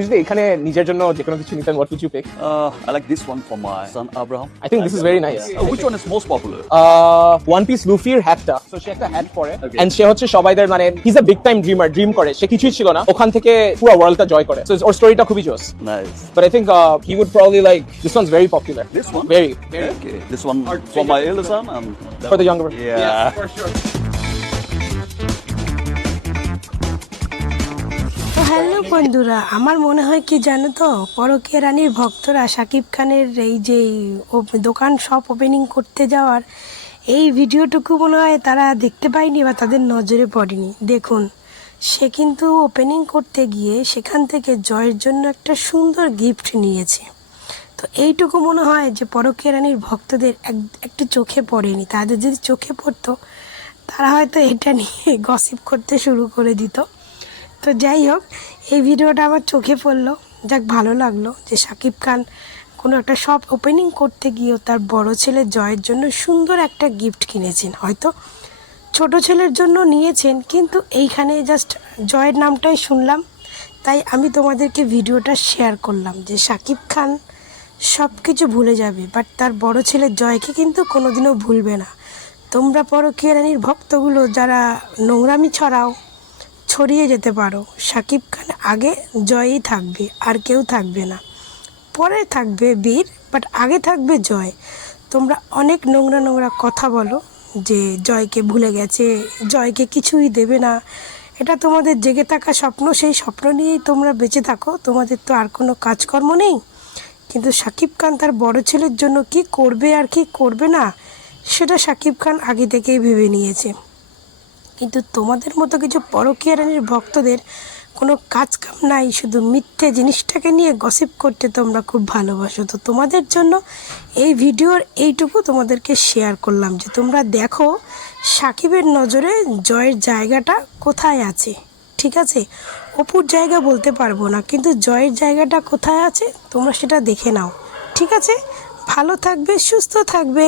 Usually এখানে নিজের জন্য যে কোনো কিছু নিতেন, what would you pick? I like this one for my son Abraham. I think this is very nice. Which one is most popular? One Piece Luffyর হ্যাটটা, so সে একটা hat পরে Okay. and সে হচ্ছে সবাইদের মানে he's a big time dreamer, dream করে, সে কিছুই ছিল না, ওখান থেকে পুরো ওয়ার্ল্ডটা জয় করে, so ওর স্টোরিটা খুবই জোস. Nice. But I think he would probably like this one's very popular. This one? Very. Okay. This one for my elder son and that For the one- younger one. Yeah. For sure. তো hello বন্ধুরা, আমার মনে হয় কি জানো তো, পরকীয়া রানীর ভক্তরা শাকিব খানের এই যে দোকান শপ ওপেনিং করতে যাওয়ার এই ভিডিওটুকু মনে হয় তারা দেখতে পায়নি বা তাদের নজরে পড়েনি। দেখুন, সে কিন্তু ওপেনিং করতে গিয়ে সেখান থেকে জয়ের জন্য একটা সুন্দর গিফট নিয়েছে। তো এইটুকু মনে হয় যে পরকীয়া রানীর ভক্তদের একটু চোখে পড়েনি। তাদের যদি চোখে পড়তো তারা হয়তো এটা নিয়ে গসিপ করতে শুরু করে দিত। তো যাই হোক, এই ভিডিওটা আমার চোখে পড়লো, যাক ভালো লাগলো যে শাকিব খান কোনো একটা শপ ওপেনিং করতে গিয়েও তার বড় ছেলে জয়ের জন্য সুন্দর একটা গিফট কিনেছেন। হয়তো ছোট ছেলের জন্য নিয়েছেন, কিন্তু এইখানে জাস্ট জয়ের নামটাই শুনলাম, তাই আমি তোমাদেরকে ভিডিওটা শেয়ার করলাম যে শাকিব খান সব কিছু ভুলে যাবে, বাট তার বড় ছেলে জয়কে কিন্তু কোনোদিনও ভুলবে না। তোমরা পরকীয়া রানীর ভক্তগুলো যারা নোংরামি ছড়িয়ে যেতে পারো, শাকিব খান আগে জয়ই থাকবে, আর কেউ থাকবে না। পরে থাকবে বীর, বাট আগে থাকবে জয়। তোমরা অনেক নোংরা কথা বলো যে জয়কে ভুলে গেছে, জয়কে কিছুই দেবে না, এটা তোমাদের জেগে থাকা স্বপ্ন, সেই স্বপ্ন নিয়েই তোমরা বেঁচে থাকো, তোমাদের তো আর কোনো কাজকর্ম নেই। কিন্তু শাকিব খান তার বড় ছেলের জন্য কি করবে আর কি করবে না সেটা শাকিব খান আগে থেকেই ভেবে নিয়েছে। কিন্তু তোমাদের মতো কিছু পরকীয়া রানীর ভক্তদের কোনো কাজ কাম নাই, শুধু মিথ্যে জিনিসটাকে নিয়ে গসিপ করতে তোমরা খুব ভালোবাসো। তো তোমাদের জন্য এই ভিডিওর এইটুকু তোমাদেরকে শেয়ার করলাম যে তোমরা দেখো সাকিবের নজরে জয়ের জায়গাটা কোথায় আছে। ঠিক আছে, অপুর জায়গা বলতে পারবো না, কিন্তু জয়ের জায়গাটা কোথায় আছে তোমরা সেটা দেখে নাও। ঠিক আছে, ভালো থাকবে, সুস্থ থাকবে।